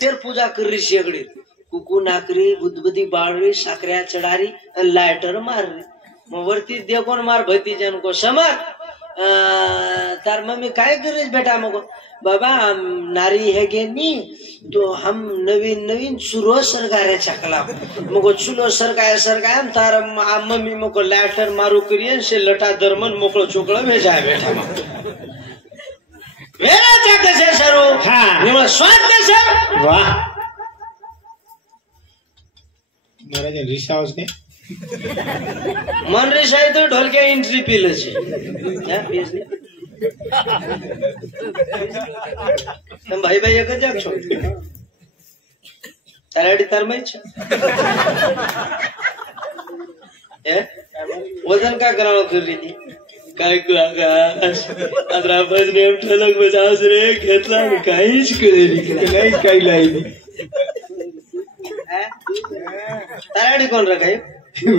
तेर पूजा करी शेगडी कुकू नाकरी बुद्धबुद्धी बाळरी साखऱ्या चढारी लायटर माररी मग वरती दे कोण मार भतीजन को समर तार मम्मी काय करेस बेटा मग बाबा नारी है गे नी तो हम नवीन नवीन चुरो सरगारे छकला मग चुलो सरगाय तार मम्मी मग लायटर मारू करिए से लटा दरमन मोकळो चोकळो भेजाय बेटा मग वेळाचा कसे सरो हा स्वाद कसे वाह महाराज रिसावस ने मन रिसाय तो ढोलके एंट्री पीले छे क्या पीस तुम भाई भाई एक जाग छो ताराडी तरमय छे ए वजन का करावं कर रही थी काय अदरा बजने ठलक बजावस रे घेतला काहीच कळेली काहीच काही नाही ताराडी कोण रखाय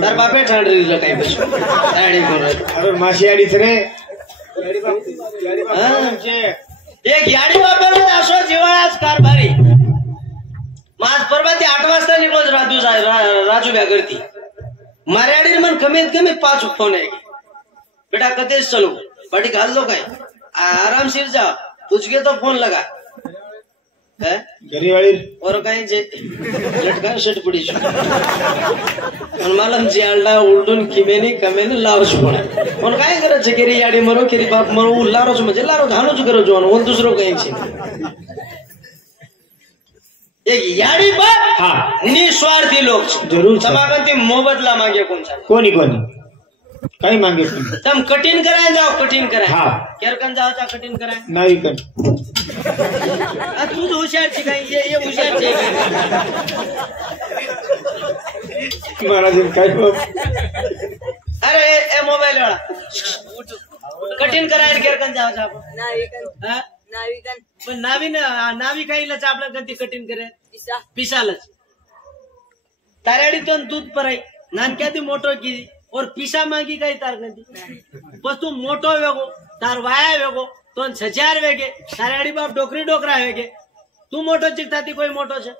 तार बापे ठाणरी रखाय बस ताराडी कोण अरे माशियाडीच रे एक याडी बापे असो जिवाळाच कारभारी माझ परवा ते 8 वाजता निघलो राजू ब्या करती मार्याडी मन कमीत कमी 5 फोन आहे बेटा कतेस चलो पाटी घाल दो काय आराम से जा तुझके तो फोन लगा है घरी वाली और कहीं जे लटका शट पड़ी और मालूम जे आलडा उलटून किमेनी कमेनी लावच पडा पण काय करायचं केरी याडी मरो केरी बाप मरो लारोच म्हणजे लारो धानोच करो जो और दूसरो कहीं छे एक याडी बाप हाँ निस्वार्थी लोग जरूर समागती मोबदला मांगे कौन सा कोणी काही मांगे तम कठिन कराय जाओ कठिन कराय हाँ केरकन जाओ चा कठिन कराय नाही कर तू होशियार छी काय ये होशियार छी महाराज काय अरे ए मोबाइल वाला कठिन कराय केरकन जाओ चा नाविकन पण नावी काहीला आपल्या गती कठीण करे पिसालच ताराडी तो दूध पराई नानक्या ती मोटो की और पिसा मांगी काही तार गती पण तू मोटो वेगो तार वाया वेगो तो 6000 वेगे ताराडी बाप डोकरी डोकरा वेगे तू मोटो चिकता ती कोई मोटो छे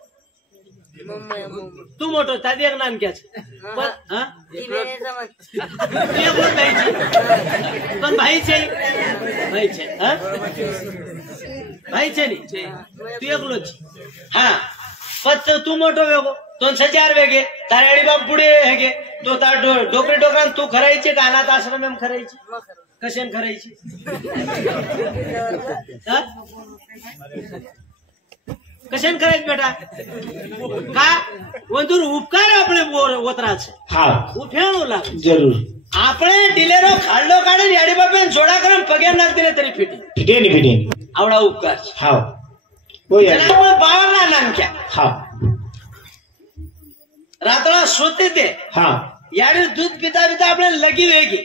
तू मोटो तादी एक नानक्याच पण हा पण भाई छे हा भाई छे नी तू एकलो हा पण तू मोटो वेगो तो 6000 वेगे ताराडी बाप पुढे हेगे तो तार डोकरी डोकरान तू खरायची का अनाथ आश्रम में खरायची कशान खरायची कशान करायच बेटा का वंदूर उपकार आपले ओतराच हा उठेणू लाग जरूर આપણે ડિલેરો ખાડલો કાઢીને યાડી બાપે જોડા કરીને પગે નાખ દે તરી ફીટે આવડા ઉપકાર હા ઓ યાર એના પાવરના નામ ક્યાં હા રાતળા સોતે દે હા યાડી दूध પીતા પીતા આપણે લગી વેગી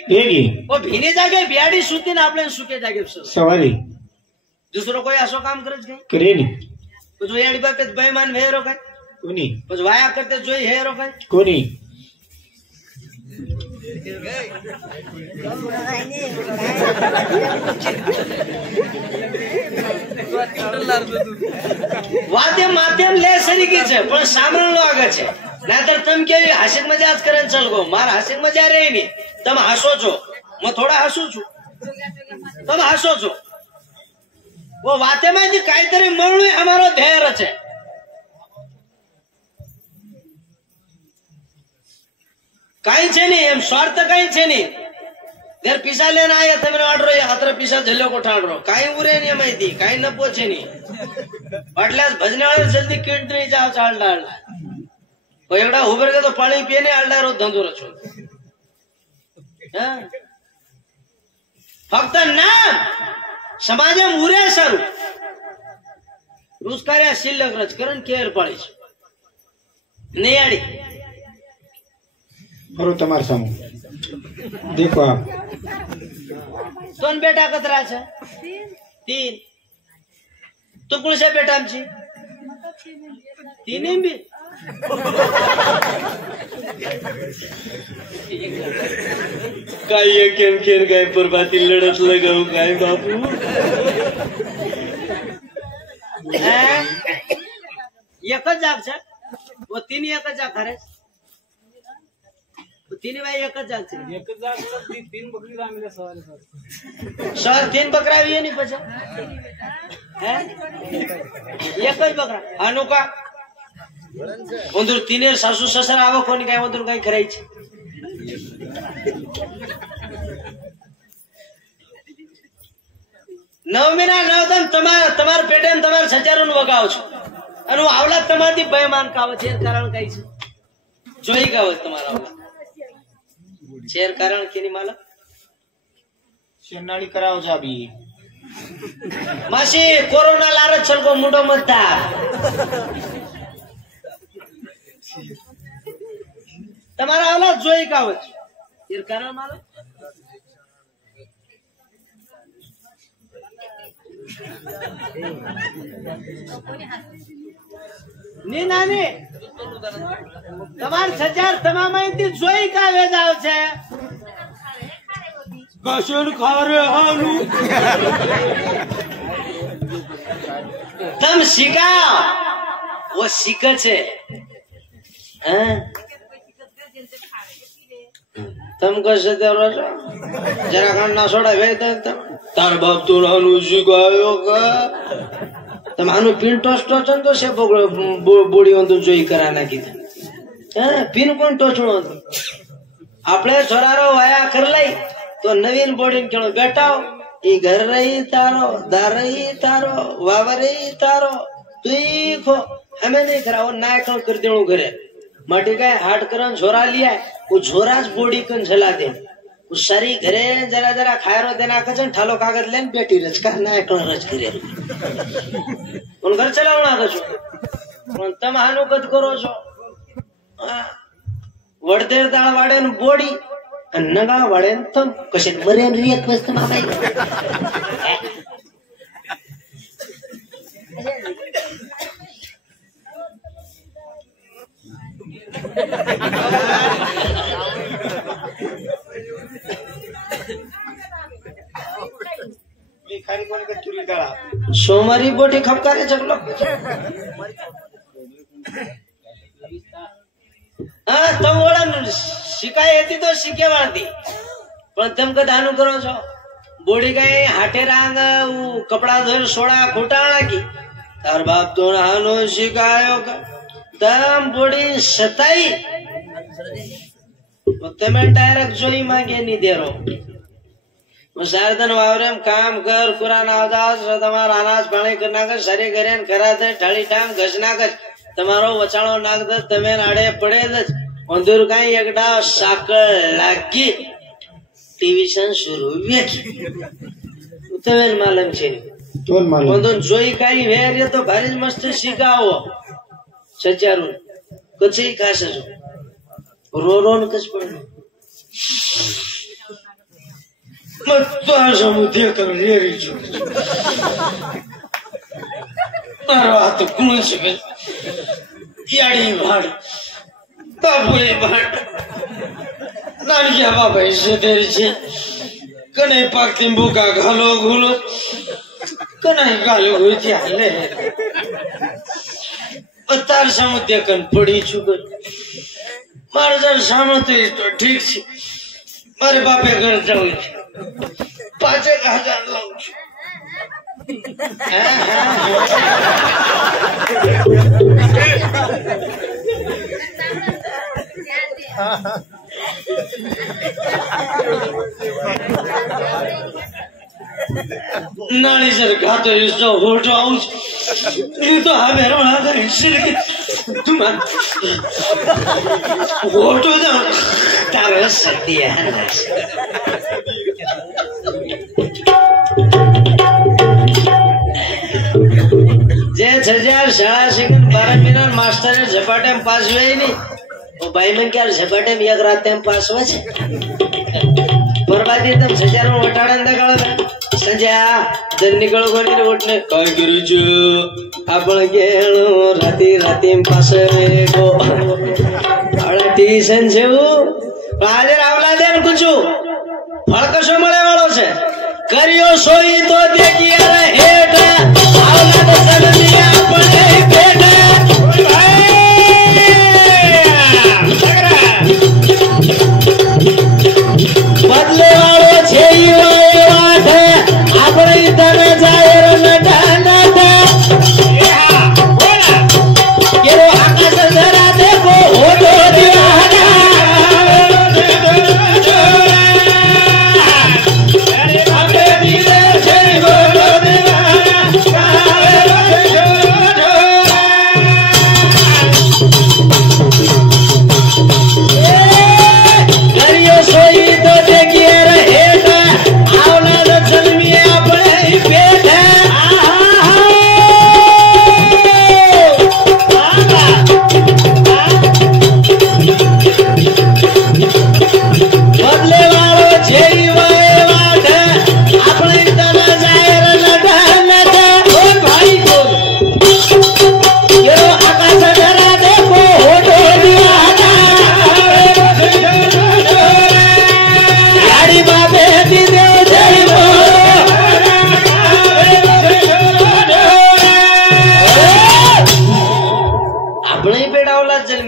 ઓ ભીની જાગે બિયાડી સુતીને આપણે સુકે જાગે સવારી દૂસરો કોઈ આસો કામ કરે જ કરે ની તો જો યાડી બાપે બેઈમાન વેરો કાય કોની પછી વાયા કરતે જોઈ હેરો કાય કોની વાદ્ય માધ્યમ લે સરીકી છે પણ સાંભળવાનું આગળ છે નાતર તમ કેવી હાસ્ય મજાક કરન ચલગો માર હાસ્ય મજા રે ની તમે હાસો છો હું થોડા હાસું છું તમે હાસો છો वो वाते में जी काहीतरी म्हणून हमारो ध्येय છે काही छे नहीं एम स्वार्थ काही छे नहीं देर पिसा लेना आया तमे वाडरो हातरा पिसा झल्यो कोठाडरो काही उरे नहीं माहिती काही न पोचे नहीं वाटल्यास भजनेवाळे जल्दी किट नहीं जाव चालला तो एकड़ा उभर के तो पाणी पिने आलडा रो धंधो रचो फक्त नाम समाजे उरे सरू रुजकार्या शिल्लक रचकरण केर पाळी नहीं आड़ी करो तुम्हारे सामने देखो आप दोन बेटा कतरा छे 3 तू कुणसे बेटा आमची 3 बी काय केम केर काय परबाती लढत लगाऊ काय बापू एकच जाग છે वो तीन एक जाग खरे तीन भाई एक जाग છે एक जाग तीन बकरी रामिले सवारे सर तीन बकरा भी नहीं पछे हैं एक જ बकरा अनुका उंदर तीने सासू ससरा आવો कोनी काय उंदर काय कराय છે नव महीना नव दिन તમાર પેટે તમાર સચારું વગાવ છો અને હું આવલા તમારથી બેમાન કાવ છે કારણ કઈ છે જોઈ ગાવ તમારા આવલા શેર કારણ કેની માલા शेनाळी कराव जाबी मासी कोरोना लारच छलको मुंडो मत તમારા આવલા જોઈ ગાવ છે શેર કારણ માલા ની નાની તમાર સજાર તમામાઈથી જોઈ કાવે જાવ છે કશું ખારે હાનું તમ શીખાવ वो શીખે છે हैं तम कसे तेरो છો जरा कान ना छोड़ा वे तम तार बाप तो रानू શીખાયો का तमानु पिन टोस्टो छन तो से बोडी वंतु जोई करा नाखी हैं पिन कोण टोचणो आपणे छोरारो वाया कर लई तो नवीन बोडी केळो बेटाओ ई घर रही तारो दार रही तारो वावर रही तारो तुई खो हमें नहीं कराओ नायकल कर देणो घरे माटी काय हाट करन छोरा लिया वो छोराज बोडी कन चला दे वो सारी घरे जरा जरा खायरो देना कजन ठालो कागज लेन बेटी रचका नायकल रच करे उन घर चलावना कशो पण तम हानु कद करो छो वडदेर दाळ वाडेन बोडी अन नगा वाडेन तम कशे मरेन रियत मस्त माबाई मी खाली कोणी का तुली काळा सोमारी बोटी खपकारे चकलो હા તમ ઓળા શીખાય હતી તો શીખે વાળતી પણ તમ કદાનું કરો છો બોડી કઈ હાટે રાંગ કપડા ધોર સોડા ખોટાણા કી તાર બાપ તો હાનો શીખાયો કા તમ બોડી સતાઈ તમે ડાયરેક્ટ જોઈ માંગે ની દેરો सारदन वावरेम काम कर कुरान आवदास તમાર અનાજ પાણી કર નાખ સારી ઘરે કરા દે ઠાળી ટામ ઘસ નાખ તમારો વચાણો નાખ દે તમે આડે પડે જ અંદુર કાઈ એકડા સાકળ લાગી ટીવી શન શરૂ વેખી તમે માલમ છે तोन मालूम અંદુર જોઈ કાઈ વેર તો ભારી મસ્ત શીખાવો સચારું કચી ખાશે રો રો ન કસ પડે मत्ता मुझे कर रेरी जो तारो हाथ कुण से याडी भाड बाबुए भाड नानिया बाबा इसे तेरी छे कने पाकती बुका घालो घुलो कने गालो हुई थी हाले तार समुद्र कन पड़ी चुकर मार जर सामने तो ठीक छे मारे बापे घर जाऊ छे 5,000 लाऊं છું नानी सर घातो इसो होटो आऊं ये तो हा मेरो ना हिस्से के तुम होटो दा तारे सतिया जे 6000 शाळा शिकून 12 महिना मास्टर झपाटे पास होई नहीं ओ भाई मन क्या झपाटे में एक रात में पास हो छे बर्बादी तम 6000 નો વટાડા ને ગાળો સંજ્યા જન નીકળો ગોની ઓટને કાઈ કરી છે આપણ ગેણો રાતી રાતી પાસે ગો આળા ટ્યુશન જેવું હાજર આવલા દેન કુછું ફળ કશો મળે વાળો છે કર્યો સોઈ તો દેખી અરે હેઠ આવલા તો સનમિયા પડે પેટ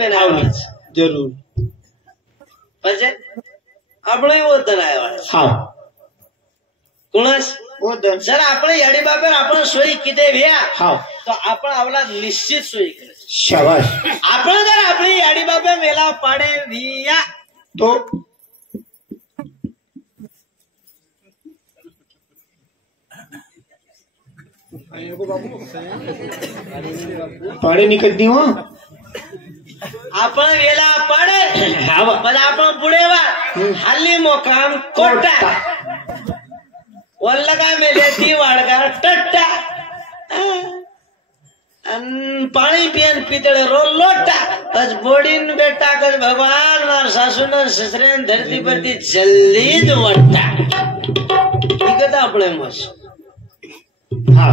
में ना जरूर પછી આપણે વતન આવ્યા હા કુણસ વતન જરા આપણે યાડી બાપે આપણે સોઈ કીધે વ્યા હા તો આપણા આવલા નિશ્ચિત સોઈ કરે શાબાશ આપણે જરા આપણી યાડી બાપે મેલા પાડે વ્યા તો પાડે નીકળતી હો आपण वेला पडे पण आपण पुढे वा हल्ली मोकाम कोटा वल्ल काय मेले ती वाडगा टट्टा पाणी पियन पितळे रोल लोटा कच बोडीन बेटा कच भगवान मार सासून ससऱ्यान धरती परती जल्दीच वाटता ठीक आपले मस હા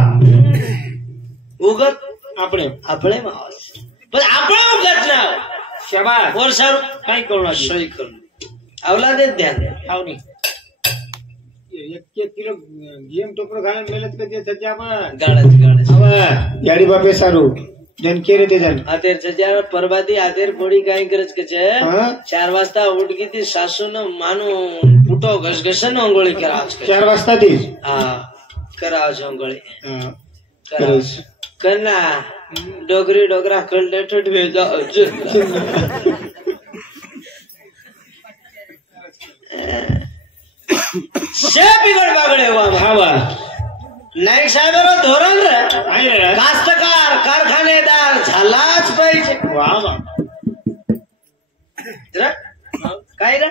उगत આપણે आपले मावस पण आपण उगत ना શાબાશ और सर કઈ કરું सोई करून अवलादे ध्यान આવની એક કિલો ગેમ ટોપરો ગાળે મેલત કે સજ્જા માં गाळच गाळच હવે યાડી બાપે સારું જન કે રીતે જન आतेर सजा परबादी आतेर बोडी काय करच के छे હા 4 वाजता उठगी ती सासून मानू फुटो घसघसन अंगोळी करावच के 4 वाजता થી हा करावच अंगोळी હા करावच कन्ना डोगरी डोगरा कळले ठठवे जावच शे बिगड बागडे वा હા વા नाईक साहेबांवर धोरण रे આય રે कास्तकार कारखानेदार झालाच पाहिजे વાહ વાહ रे काय रे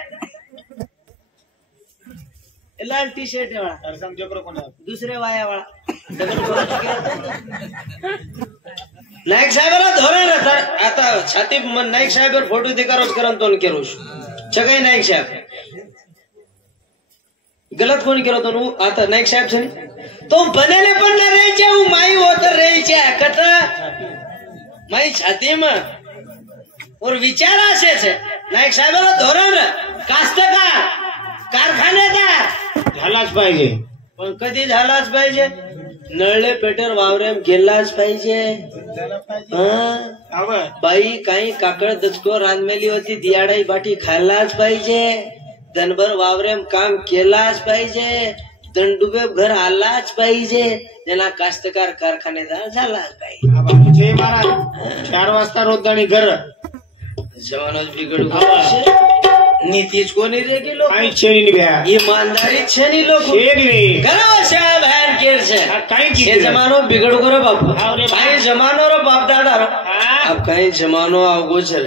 लाल टी शर्ट वाला અરસમ જોકરો કોણ दुसरे वाया वाला नाईक साहेबांना धोरण रे आता छाती नाईक साहेबांवर फोटो देकारोच करन तोन केरो छगाई नाईक साहेब गलत कोण केलो तो आता नाईक साहेब छे तो बनेले पण ना रे जे माई होतर रे छे कत माई छाती में और विचार असे छे नाईक साहेबांना धोरण कास्तकार कारखानेदार झालाच पाहिजे पण कधी झालाच पाहिजे नळले पेटर वावरेम गेलाच पाहिजे હવે बाई काही काकड दचको रानमेली होती दियाडाई बाटी खायलाच पाहिजे दनभर वावरेम काम केलाच पाहिजे दंडुबे घर आलाच पाहिजे त्याला कास्तकार कारखानेदार झालाच पाहिजे આ બાપુ છે મારા 4 વાજતા રોજદાણી ઘર जमानोच बिघडू नीतीच कोणी रे गेलो કાઈ છે ની ભયા ईमानदारी छे नी लोक છે ની રે घरवशा भॅन केर छे કાઈ ये કીધું जमानो बिगड़ गो रे बाप हाँ रे काही जमानो रो बाप दादा रो हाँ। अब काही जमानो आवगो छे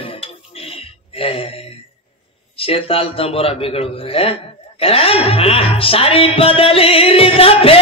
शेताल तंबोरा बिगड़ गो रे करण हाँ। सारी बदली रीता फे